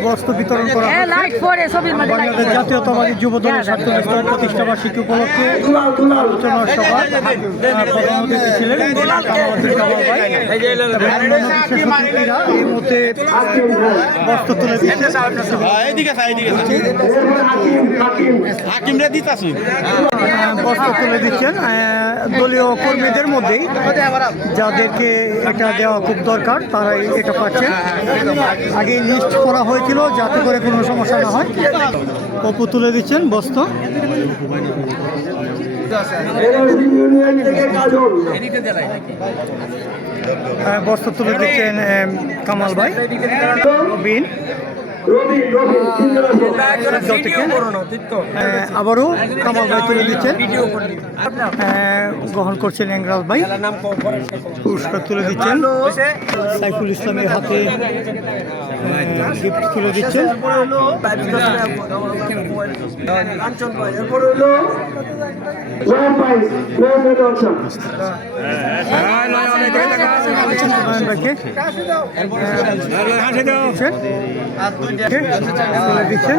বস্ত্র বিতরণ করা মধ্যে বাংলাদেশ জাতীয়তাবাদী যুব দলের সাতচল্লিশতম প্রতিষ্ঠা বার্ষিকী উপলক্ষে আলোচনা সভা আহ, প্রধান অতিথি ছিলেন এই মুহূর্তে বস্ত্র তুলে বস্ত্র তুলে দিচ্ছেন আহ, দলীয় কর্মীদের মধ্যেই যাদেরকে এটা দেওয়া খুব দরকার তারাই এটা পাচ্ছেন আগে লিস্ট করা হয়েছিল যাতে করে কোনো সমস্যা না হয় অপু তুলে দিচ্ছেন বস্ত্র আহ, বস্ত্র তুলে দিচ্ছেন কামাল ভাই আহ, আবারও কামাল ভাই তুলে দিচ্ছেন গ্রহণ করছেন এংরাজ ভাই। পুরস্কার তুলে দিচ্ছেন। সাইফুল ইসলামের হাতে গিফট তুলে দিচ্ছেন। ভাইকে দিচ্ছেন দিচ্ছেন